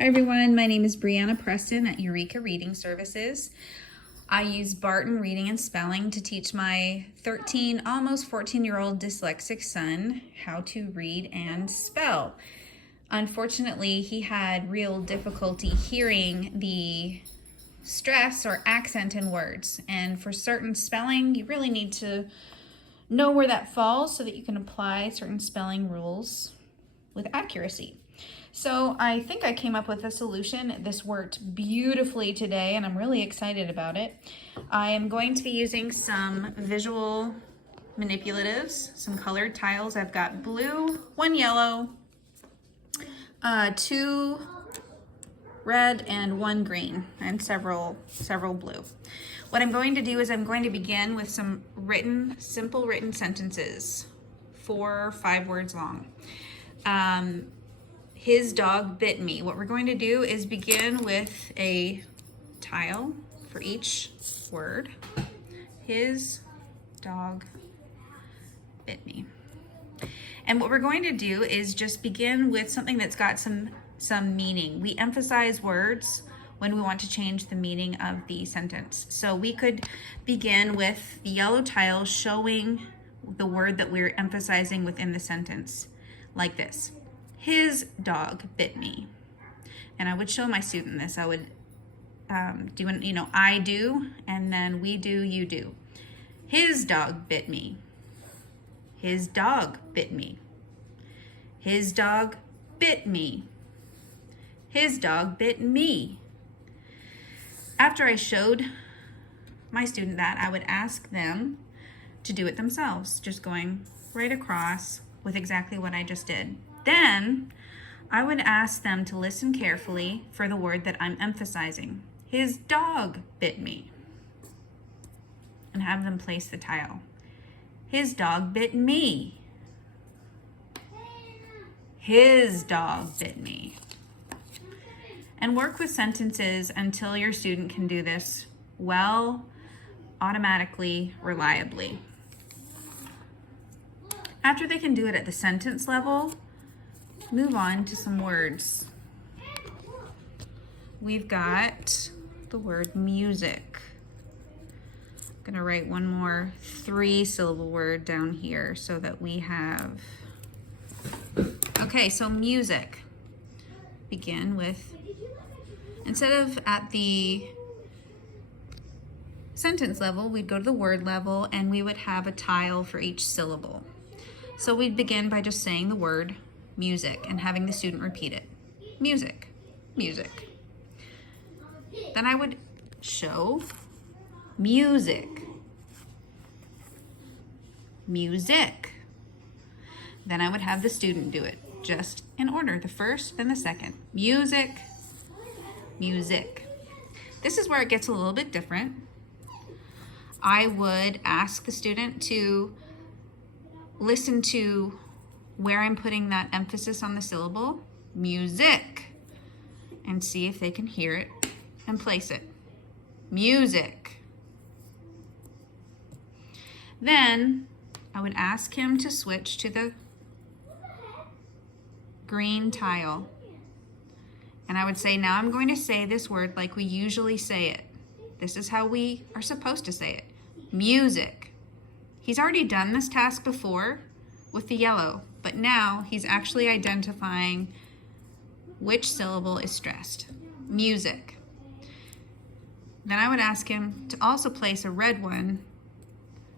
Hi everyone, my name is Brianna Preston at Eureka Reading Services. I use Barton Reading and Spelling to teach my 13, almost 14-year-old dyslexic son how to read and spell. Unfortunately, he had real difficulty hearing the stress or accent in words. And for certain spelling, you really need to know where that falls so that you can apply certain spelling rules with accuracy. So I think I came up with a solution. This worked beautifully today and I'm really excited about it. I am going to be using some visual manipulatives, some colored tiles. I've got blue, one yellow, two red, and one green, and several blue. What I'm going to do is I'm going to begin with some simple written sentences, 4 or 5 words long. His dog bit me. What we're going to do is begin with a tile for each word. His dog bit me. And what we're going to do is just begin with something that's got some meaning. We emphasize words when we want to change the meaning of the sentence. So we could begin with the yellow tile showing the word that we're emphasizing within the sentence, like this. His dog bit me. And I would show my student this. I would do, I do, and then we do, you do. His dog bit me. His dog bit me. His dog bit me. His dog bit me. After I showed my student that, I would ask them to do it themselves, just going right across with exactly what I just did. Then I would ask them to listen carefully for the word that I'm emphasizing. His dog bit me. And have them place the tile. His dog bit me. His dog bit me. And work with sentences until your student can do this well, automatically, reliably. After they can do it at the sentence level, move on to some words. We've got the word music. I'm gonna write one more 3-syllable word down here so that we have, okay, so music. Begin with, instead of at the sentence level, we'd go to the word level and we would have a tile for each syllable. So we'd begin by just saying the word music and having the student repeat it. Music, music. Then I would show music, music. Then I would have the student do it, just in order, the first, then the second. Music, music. This is where it gets a little bit different. I would ask the student to listen to where I'm putting that emphasis on the syllable, music, and see if they can hear it and place it. Music. Then I would ask him to switch to the green tile. And I would say, now I'm going to say this word like we usually say it. This is how we are supposed to say it. Music. He's already done this task before with the yellow, but now he's actually identifying which syllable is stressed. Music. Then I would ask him to also place a red one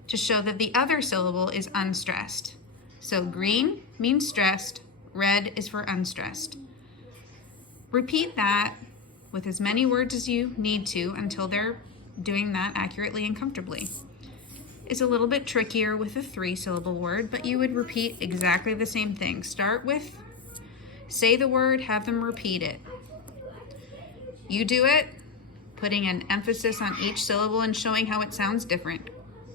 to show that the other syllable is unstressed. So green means stressed, red is for unstressed. Repeat that with as many words as you need to until they're doing that accurately and comfortably. It's a little bit trickier with a 3-syllable word, but you would repeat exactly the same thing. Start with, say the word, have them repeat it. You do it, putting an emphasis on each syllable and showing how it sounds different.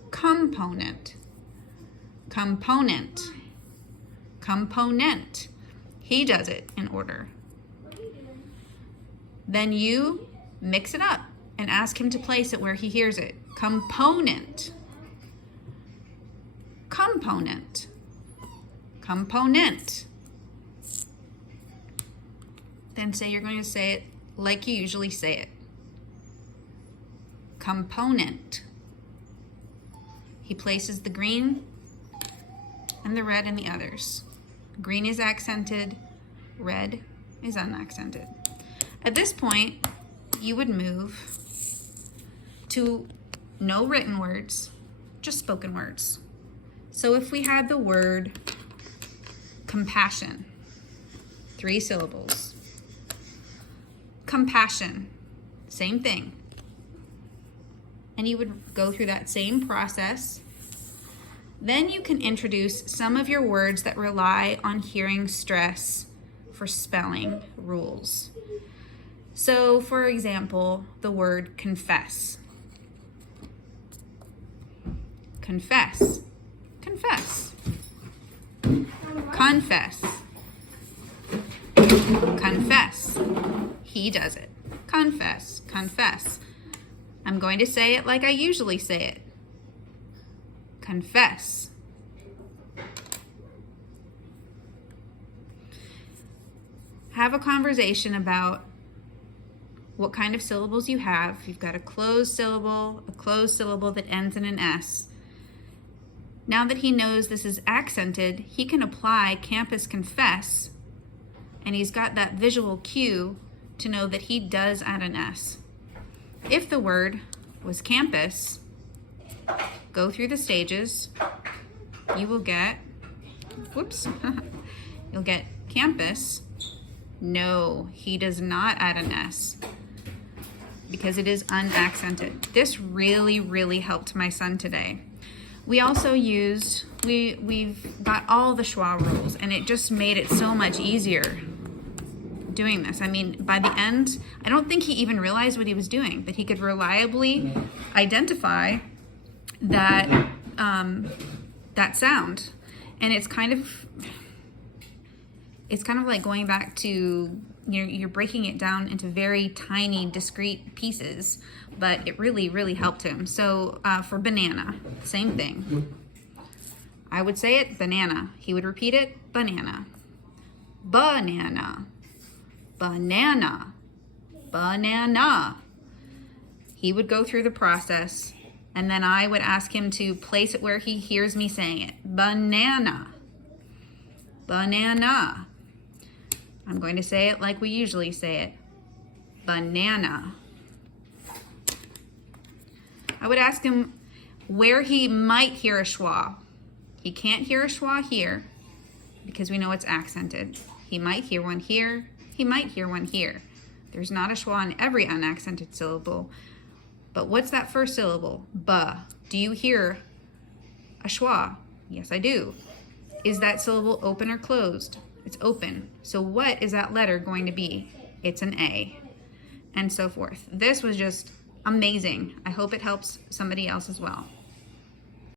Component, component, component. He does it in order. Then you mix it up and ask him to place it where he hears it. Component, component, component. then say you're going to say it like you usually say it. Component. He places the green and the red in the others. Green is accented, red is unaccented. At this point, you would move to no written words, just spoken words. So if we had the word compassion, 3 syllables. Compassion, same thing. And you would go through that same process. Then you can introduce some of your words that rely on hearing stress for spelling rules. So, for example, the word confess. Confess. Confess. Confess. Confess. He does it. Confess. Confess. I'm going to say it like I usually say it. Confess. Have a conversation about what kind of syllables you have. You've got a closed syllable that ends in an S. Now that he knows this is accented, he can apply campus confess, and he's got that visual cue to know that he does add an S. If the word was campus, go through the stages. You will get, whoops, you'll get campus. No, he does not add an S because it is unaccented. This really, really helped my son today. We also used, we've got all the schwa rules, and it just made it so much easier doing this. I mean, by the end, I don't think he even realized what he was doing, but he could reliably identify that that sound. And it's kind of like going back to, you're breaking it down into very tiny, discrete pieces, but it really, really helped him. So for banana, same thing. I would say it, banana. He would repeat it, banana. Banana. Banana. Banana. He would go through the process, and then I would ask him to place it where he hears me saying it. Banana. Banana. I'm going to say it like we usually say it. Banana. I would ask him where he might hear a schwa. He can't hear a schwa here because we know it's accented. He might hear one here. He might hear one here. There's not a schwa in every unaccented syllable. But what's that first syllable? Ba. Do you hear a schwa? Yes, I do. Is that syllable open or closed? It's open. So what is that letter going to be? It's an A, and so forth. This was just amazing. I hope it helps somebody else as well.